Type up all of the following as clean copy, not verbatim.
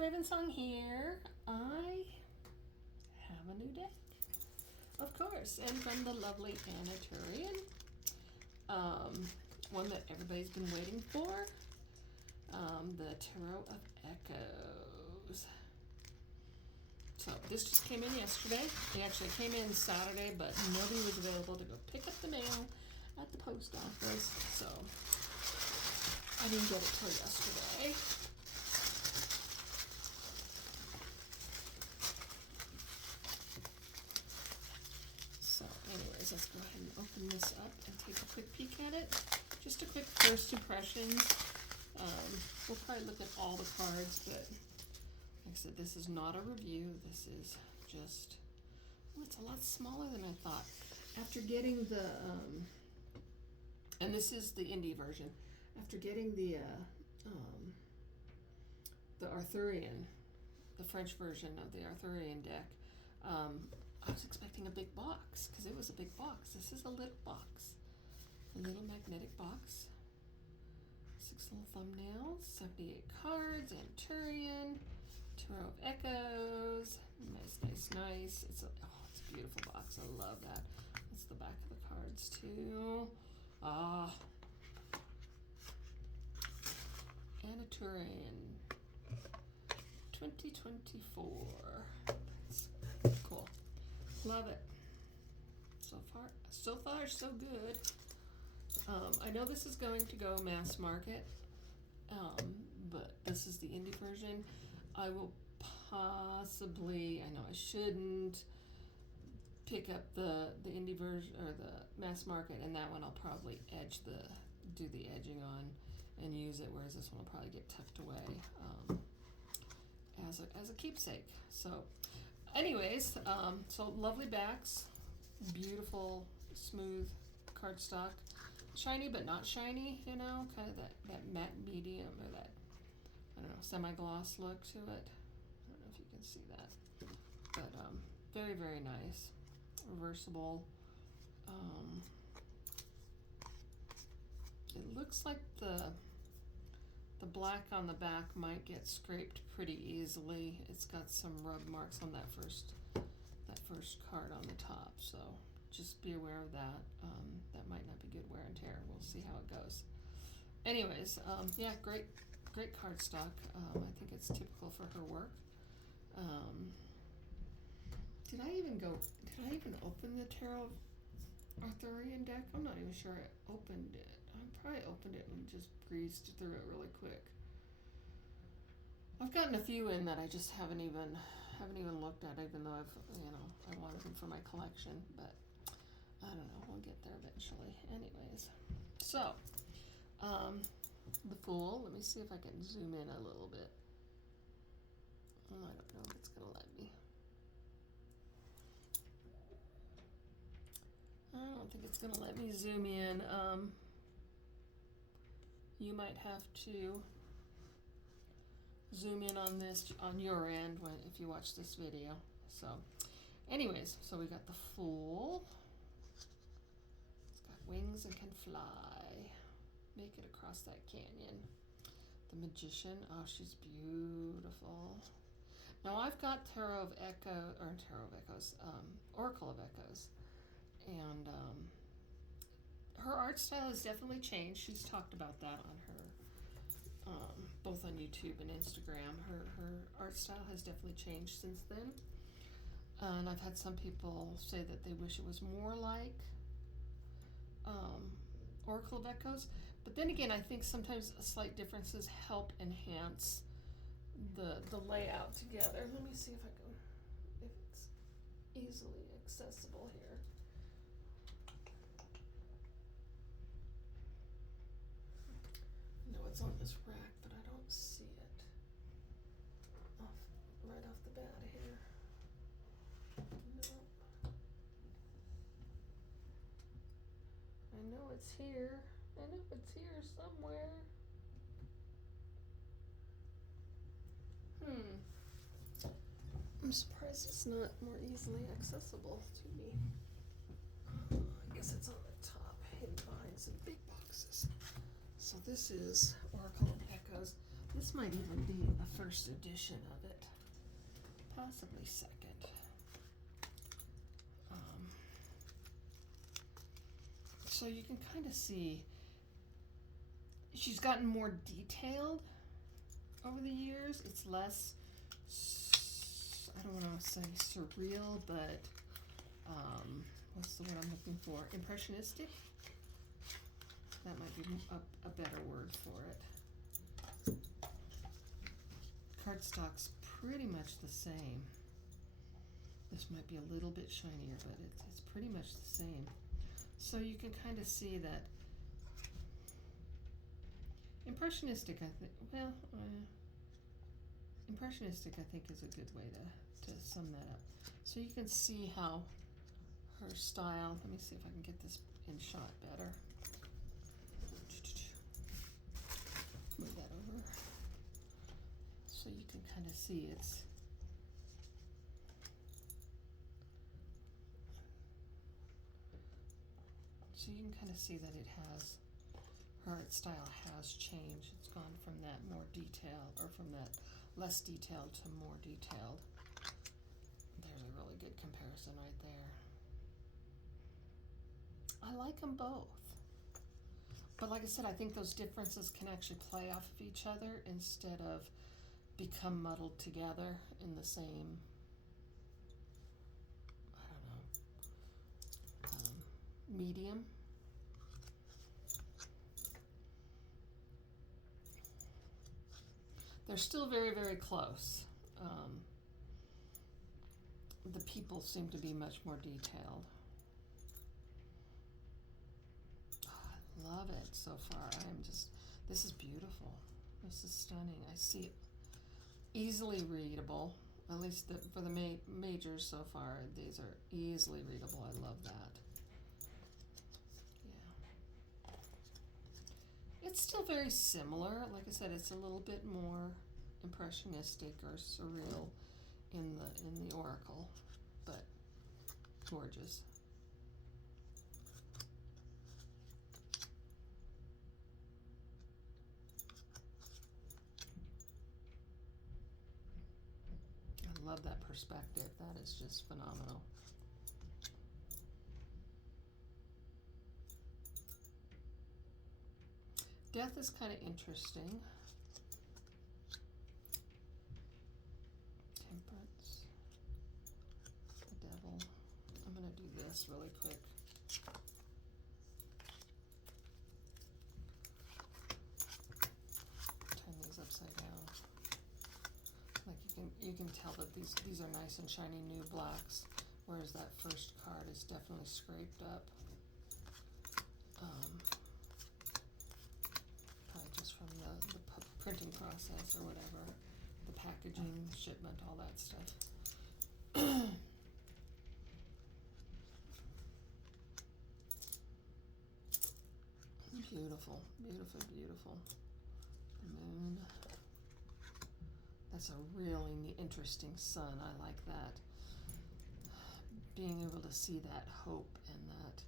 Ravensong here. I have a new deck, of course, and from the lovely Anna Turian. One that everybody's been waiting for. The Tarot of Echoes. So this just came in yesterday. It actually came in Saturday, but nobody was available to go pick up the mail at the post office, so I didn't get it till yesterday. So anyways, let's go ahead and open this up and take a quick peek at it. Just a quick first impressions. We'll probably look at all the cards, but like I said, this is not a review. This is just, oh, it's a lot smaller than I thought. After getting the, and this is the Indi version. After getting the Arthurian, the French version of the Arthurian deck, I was expecting a big box, because it was a big box. This is a little box. A little magnetic box. 6 little thumbnails, 78 cards, Anturian, Tarot of Echoes. Nice. It's a beautiful box. I love that. That's the back of the cards too. Anturian 2024. That's cool. Love it. So far, so good. I know this is going to go mass market, but this is the Indi version. I will possibly, I know I shouldn't, pick up the Indi version or the mass market, and that one I'll probably do the edging on and use it, whereas this one will probably get tucked away as a keepsake. So anyways, so lovely backs, beautiful smooth cardstock. Shiny but not shiny, you know, kind of that matte medium or that, I don't know, semi-gloss look to it. I don't know if you can see that, but very, very nice. Reversible. It looks like the black on the back might get scraped pretty easily. It's got some rub marks on that first card on the top, so just be aware of that. That might not be good wear and tear. We'll see how it goes. Anyways, yeah, great cardstock. I think it's typical for her work. Did I even open the Tarot Arthurian deck? I'm not even sure I opened it. I probably opened it and just breezed through it really quick. I've gotten a few in that I just haven't even looked at, even though I wanted them for my collection, but I don't know, we'll get there eventually. Anyways, so the Fool, let me see if I can zoom in a little bit. I don't know if it's gonna let me. I don't think it's gonna let me zoom in. You might have to zoom in on this on your end if you watch this video. So anyways, so we got the Fool. It's got wings and can fly. Make it across that canyon. The Magician, oh, she's beautiful. Now I've got Oracle of Echoes, and her art style has definitely changed. She's talked about that on her, both on YouTube and Instagram. Her art style has definitely changed since then, and I've had some people say that they wish it was more like Oracle of Echoes. But then again, I think sometimes slight differences help enhance the layout together. Let me see if it's easily accessible here. No, it's on this rack, but I don't see it right off the bat here. Nope. I know it's here. Somewhere. I'm surprised it's not more easily accessible to me. I guess it's on the top, hidden behind some big boxes. So this is Oracle of Echoes. This might even be a first edition of it, possibly second. So you can kind of see she's gotten more detailed over the years. It's less, I don't want to say surreal, but what's the word I'm looking for? Impressionistic? That might be a better word for it. Cardstock's pretty much the same. This might be a little bit shinier, but it's pretty much the same. So you can kind of see that impressionistic, I think, impressionistic, I think, is a good way to sum that up. So you can see how her style, let me see if I can get this in shot better. Move that over. So you can kind of see so you can kind of see that it has, her art style has changed. It's gone from that more detailed, or from that less detailed to more detailed. There's a really good comparison right there. I like them both. But like I said, I think those differences can actually play off of each other instead of become muddled together in the same, I don't know, medium. They're still very, very close. The people seem to be much more detailed. Oh, I love it so far. This is beautiful. This is stunning. I see it easily readable. At least for the majors so far, these are easily readable. I love that. Yeah. It's still very similar. Like I said, it's a little bit more impressionistic or surreal in the Oracle, but gorgeous. I love that perspective. That is just phenomenal. Death is kind of interesting. Temperance. The Devil. I'm going to do this really quick. Turn these upside down. Like you can tell that these are nice and shiny new blacks, whereas that first card is definitely scraped up. Probably just from the printing process or whatever, the packaging, shipment, all that stuff. Beautiful, beautiful, beautiful. The moon. That's a really interesting sun. I like that. Being able to see that hope and that,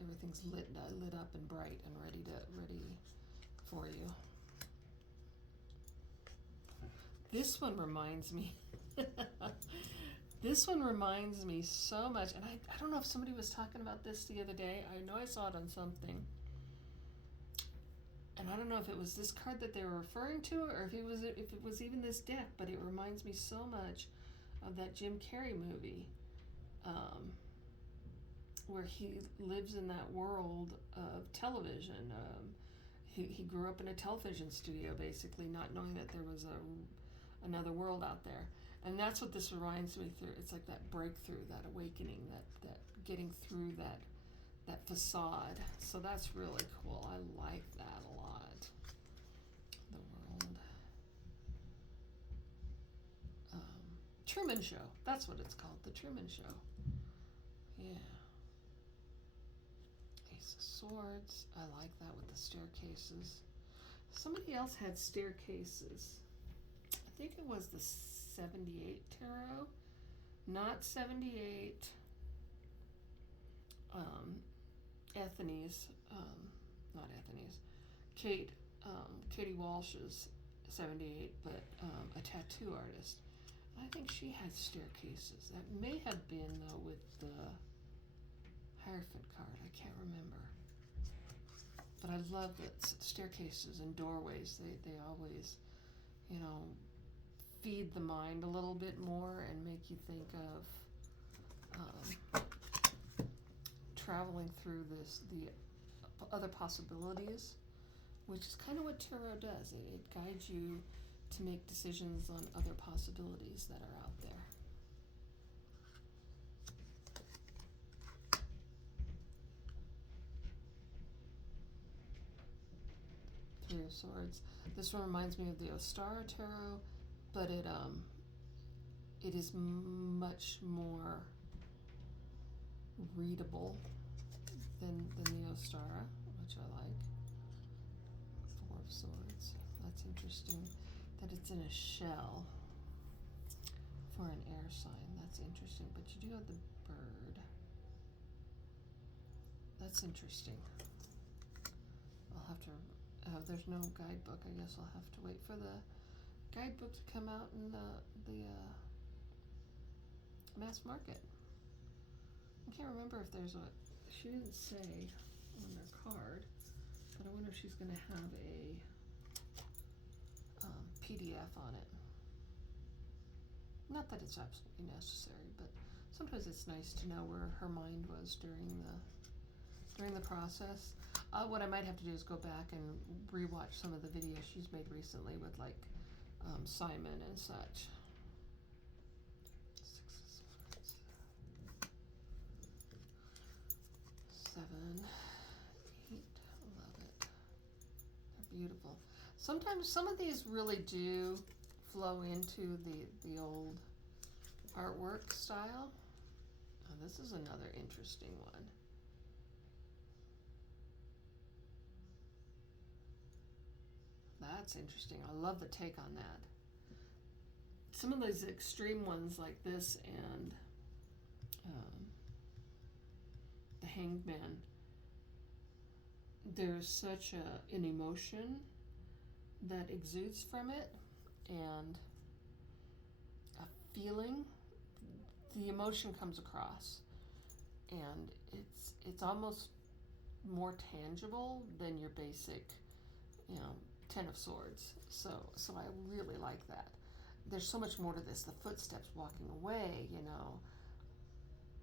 everything's lit up and bright and ready for you. This one reminds me. This one reminds me so much, and I don't know if somebody was talking about this the other day. I know I saw it on something. And I don't know if it was this card that they were referring to, or if it was even this deck, but it reminds me so much of that Jim Carrey movie, where he lives in that world of television. He grew up in a television studio, basically, not knowing that there was another world out there. And that's what this reminds me through. It's like that breakthrough, that awakening, that getting through that facade. So that's really cool. I like that a lot. The world. Truman Show. That's what it's called. The Truman Show. Yeah. Ace of Swords. I like that with the staircases. Somebody else had staircases. I think it was the 78 tarot. Not 78. Not Kate Katie Walsh is 78, but a tattoo artist. I think she had staircases. That may have been, though, with the Hierophant card. I can't remember. But I love that staircases and doorways. They always, you know, feed the mind a little bit more and make you think of traveling through the other possibilities, which is kind of what tarot does. It guides you to make decisions on other possibilities that are out there. Three of Swords. This one reminds me of the Ostara Tarot, but it is much more readable than the Ostara, which I like. Four of Swords. That's interesting. That it's in a shell for an air sign. That's interesting. But you do have the bird. That's interesting. I'll have to. There's no guidebook. I guess I'll have to wait for the guidebook to come out in the mass market. I can't remember if there's a. She didn't say on their card, but I wonder if she's going to have a PDF on it. Not that it's absolutely necessary, but sometimes it's nice to know where her mind was during the process. What I might have to do is go back and rewatch some of the videos she's made recently with like Simon and such. 6 of Swords. 7, 8, love it. They're beautiful. Sometimes some of these really do flow into the old artwork style. Oh, this is another interesting one. That's interesting. I love the take on that. Some of those extreme ones like this and the Hanged Man, there's such an emotion that exudes from it and a feeling. The emotion comes across and it's almost more tangible than your basic, you know, 10 of Swords. So I really like that. There's so much more to this. The footsteps walking away, you know.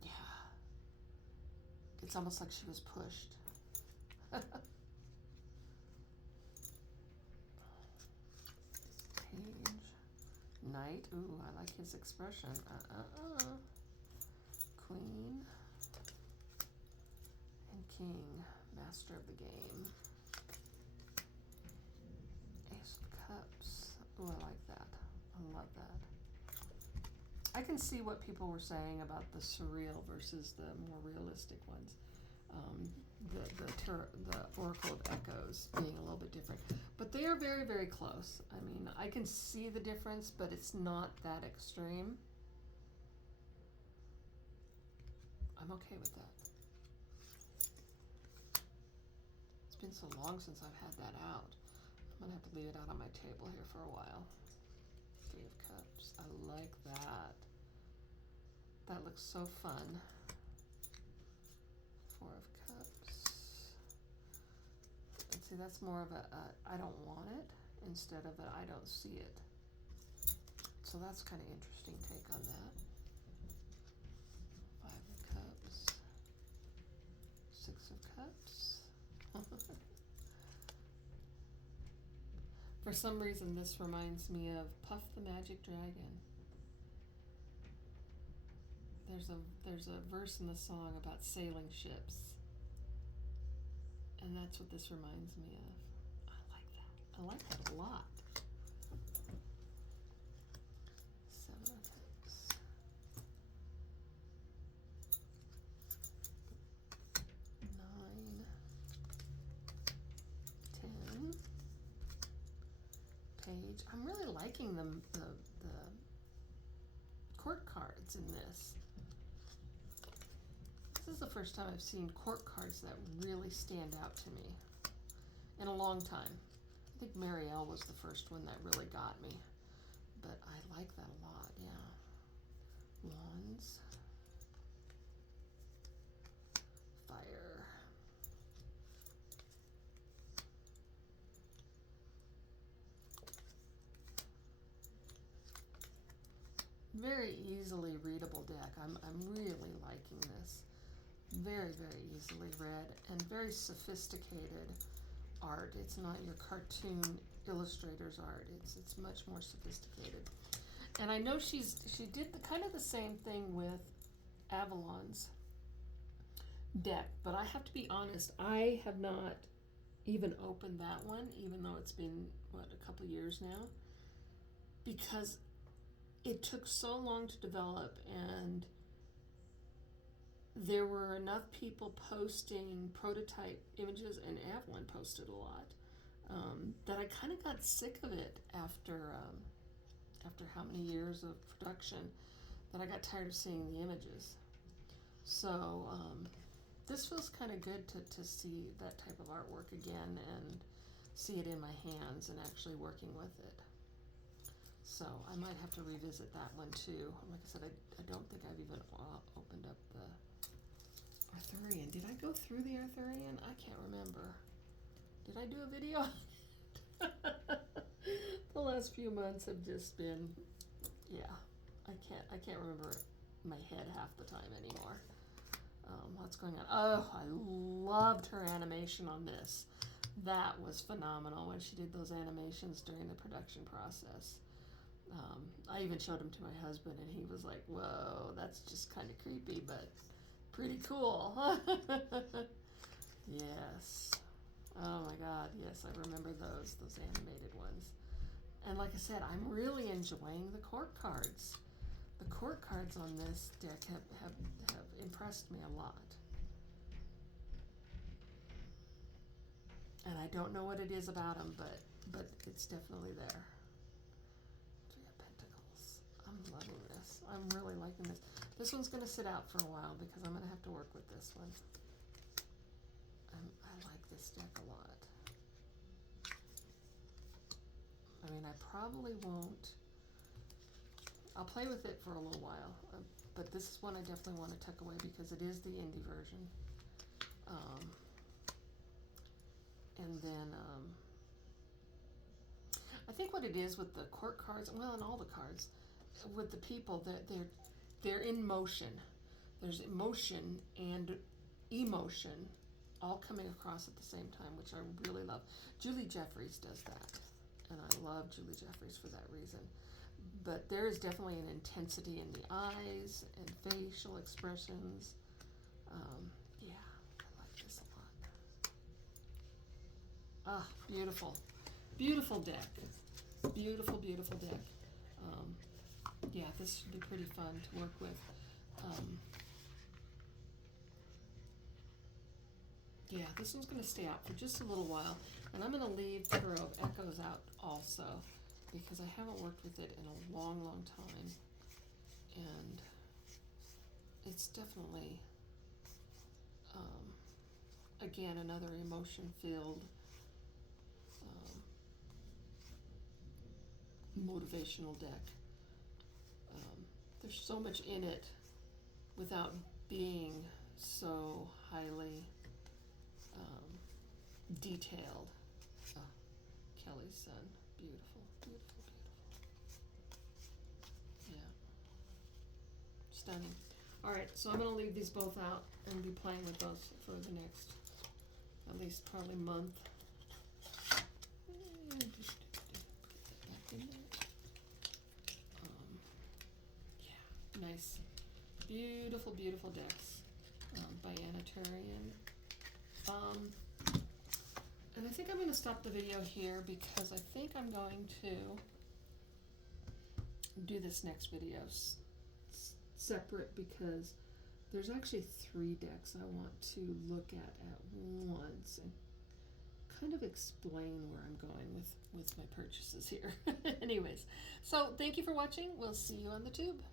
Yeah. It's almost like she was pushed. Page. Knight. Ooh, I like his expression. Queen. And King. Master of the game. Ace of Cups. Ooh, I like that. I love that. I can see what people were saying about the surreal versus the more realistic ones. The Oracle of Echoes being a little bit different. But they are very, very close. I mean, I can see the difference, but it's not that extreme. I'm okay with that. It's been so long since I've had that out. I'm going to have to leave it out on my table here for a while. 3 of Cups. I like that. That looks so fun. 4 of Cups. And see, that's more of a I don't want it instead of a I don't see it. So that's kind of interesting take on that. 5 of Cups. 6 of Cups. For some reason, this reminds me of Puff the Magic Dragon. There's a verse in the song about sailing ships, and that's what this reminds me of. I like that. I like that a lot. 7 of Cups. 9. 10. Page. I'm really liking the court cards in this. This is the first time I've seen court cards that really stand out to me in a long time. I think Marielle was the first one that really got me, but I like that a lot, yeah. Wands, fire, very easily readable deck. I'm really liking this. Very, very easily read and very sophisticated art. It's not your cartoon illustrator's art. It's much more sophisticated. And I know she did kind of the same thing with Avalon's deck, but I have to be honest, I have not even opened that one, even though it's been a couple years now, because it took so long to develop, and there were enough people posting prototype images, and Avalon posted a lot, that I kind of got sick of it after how many years of production, that I got tired of seeing the images. So this feels kind of good to see that type of artwork again and see it in my hands and actually working with it. So I might have to revisit that one too. Like I said, I don't think I've even opened up the Arthurian. Did I go through the Arthurian? I can't remember. Did I do a video? The last few months have just been, yeah, I can't remember my head half the time anymore. What's going on? Oh, I loved her animation on this. That was phenomenal when she did those animations during the production process. I even showed them to my husband, and he was like, whoa, that's just kind of creepy, but pretty cool. Yes. Oh my God, yes, I remember those animated ones. And like I said, I'm really enjoying the court cards. The court cards on this deck have impressed me a lot. And I don't know what it is about them, but it's definitely there. Three of Pentacles. I'm loving this. I'm really liking this. This one's going to sit out for a while because I'm going to have to work with this one. I like this deck a lot. I mean, I probably won't. I'll play with it for a little while, but this is one I definitely want to tuck away because it is the Indi version. And then I think what it is with the court cards, well, and all the cards, with the people, that they're in motion. There's emotion and emotion all coming across at the same time, which I really love. Julie Jeffries does that, and I love Julie Jeffries for that reason. But there is definitely an intensity in the eyes and facial expressions. Yeah, I like this a lot. Ah, beautiful. Beautiful deck. Beautiful, beautiful deck. Yeah, this should be pretty fun to work with. Yeah, this one's going to stay out for just a little while. And I'm going to leave Tarot of Echoes out also, because I haven't worked with it in a long, long time. And it's definitely, again, another emotion-filled, motivational deck. There's so much in it without being so highly detailed. Oh, Kelly's Sun. Beautiful, beautiful, beautiful. Yeah. Stunning. Alright, so I'm going to leave these both out and be playing with those for the next, at least probably month. Yeah, nice. Beautiful, beautiful decks by Anatarian. And I think I'm going to stop the video here because I think I'm going to do this next video separate, because there's actually 3 decks I want to look at once and kind of explain where I'm going with my purchases here. Anyways, so thank you for watching. We'll see you on the tube.